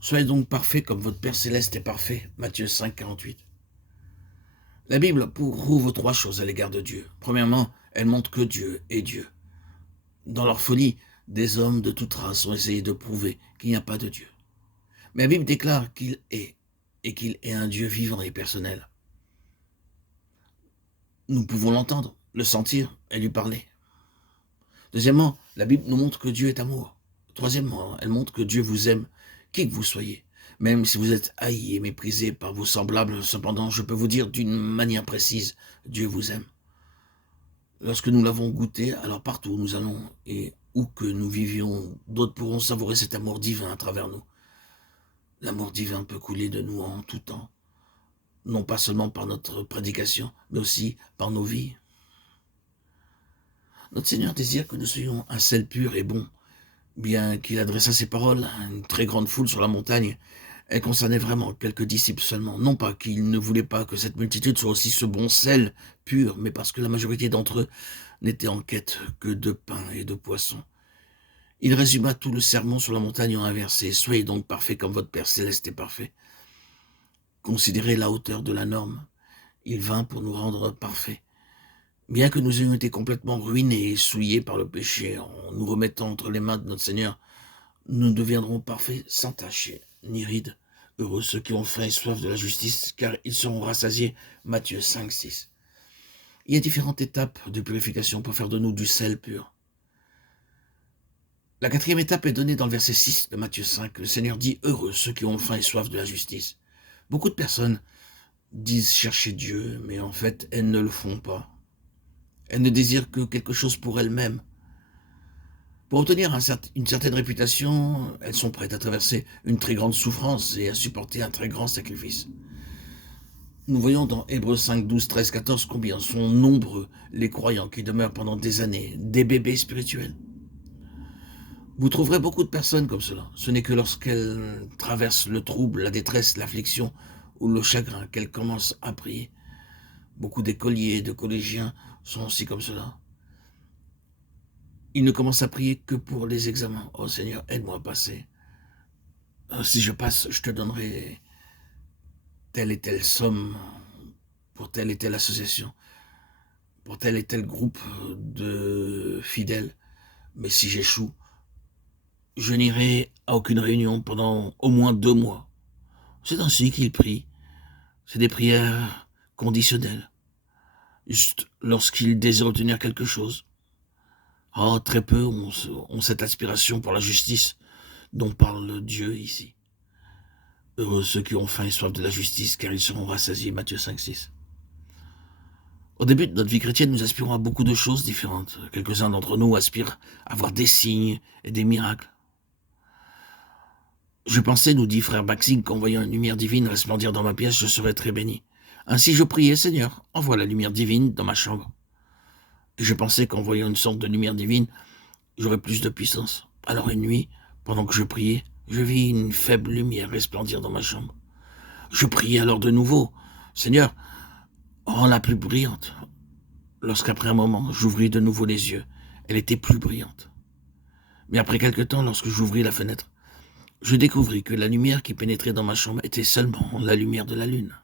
Soyez donc parfaits comme votre Père Céleste est parfait. Matthieu 5, 48. La Bible prouve trois choses à l'égard de Dieu. Premièrement, elle montre que Dieu est Dieu. Dans leur folie, des hommes de toute race ont essayé de prouver qu'il n'y a pas de Dieu. Mais la Bible déclare qu'il est, et qu'il est un Dieu vivant et personnel. Nous pouvons l'entendre, le sentir et lui parler. Deuxièmement, la Bible nous montre que Dieu est amour. Troisièmement, elle montre que Dieu vous aime, qui que vous soyez. Même si vous êtes haï et méprisé par vos semblables, cependant, je peux vous dire d'une manière précise, Dieu vous aime. Lorsque nous l'avons goûté, alors partout où nous allons et où que nous vivions, d'autres pourront savourer cet amour divin à travers nous. L'amour divin peut couler de nous en tout temps, non pas seulement par notre prédication, mais aussi par nos vies. Notre Seigneur désire que nous soyons un sel pur et bon. Bien qu'il adressa ses paroles à une très grande foule sur la montagne, elles concernaient vraiment quelques disciples seulement. Non pas qu'il ne voulait pas que cette multitude soit aussi ce bon sel pur, mais parce que la majorité d'entre eux n'étaient en quête que de pain et de poisson. Il résuma tout le sermon sur la montagne en un verset. Soyez donc parfaits comme votre Père Céleste est parfait. Considérez la hauteur de la norme. Il vint pour nous rendre parfaits. Bien que nous ayons été complètement ruinés et souillés par le péché, en nous remettant entre les mains de notre Seigneur, nous deviendrons parfaits sans tache ni ride. Heureux ceux qui ont faim et soif de la justice, car ils seront rassasiés. Matthieu 5, 6. Il y a différentes étapes de purification pour faire de nous du sel pur. La quatrième étape est donnée dans le verset 6 de Matthieu 5. Le Seigneur dit « Heureux ceux qui ont faim et soif de la justice ». Beaucoup de personnes disent chercher Dieu, mais en fait, elles ne le font pas. Elles ne désirent que quelque chose pour elles-mêmes. Pour obtenir une certaine réputation, elles sont prêtes à traverser une très grande souffrance et à supporter un très grand sacrifice. Nous voyons dans Hébreux 5, 12, 13, 14 combien sont nombreux les croyants qui demeurent pendant des années des bébés spirituels. Vous trouverez beaucoup de personnes comme cela. Ce n'est que lorsqu'elles traversent le trouble, la détresse, l'affliction ou le chagrin qu'elles commencent à prier. Beaucoup d'écoliers et de collégiens sont aussi comme cela. Ils ne commencent à prier que pour les examens. Oh Seigneur, aide-moi à passer. Si je passe, je te donnerai telle et telle somme pour telle et telle association, pour tel et tel groupe de fidèles. Mais si j'échoue, je n'irai à aucune réunion pendant au moins 2 mois. C'est ainsi qu'ils prient. C'est des prières conditionnelles. Juste lorsqu'ils désirent obtenir quelque chose. Oh, très peu ont cette aspiration pour la justice dont parle Dieu ici. Heureux ceux qui ont faim et soif de la justice, car ils seront rassasiés. Matthieu 5, 6. Au début de notre vie chrétienne, nous aspirons à beaucoup de choses différentes. Quelques-uns d'entre nous aspirent à voir des signes et des miracles. Je pensais, nous dit frère Maxime, qu'en voyant une lumière divine resplendir dans ma pièce, je serais très béni. Ainsi je priais, Seigneur, envoie la lumière divine dans ma chambre. Et je pensais qu'en voyant une sorte de lumière divine, j'aurais plus de puissance. Alors une nuit, pendant que je priais, je vis une faible lumière resplendir dans ma chambre. Je priais alors de nouveau, Seigneur, rends-la plus brillante. Lorsqu'après un moment, j'ouvris de nouveau les yeux, elle était plus brillante. Mais après quelque temps, lorsque j'ouvris la fenêtre, je découvris que la lumière qui pénétrait dans ma chambre était seulement la lumière de la lune.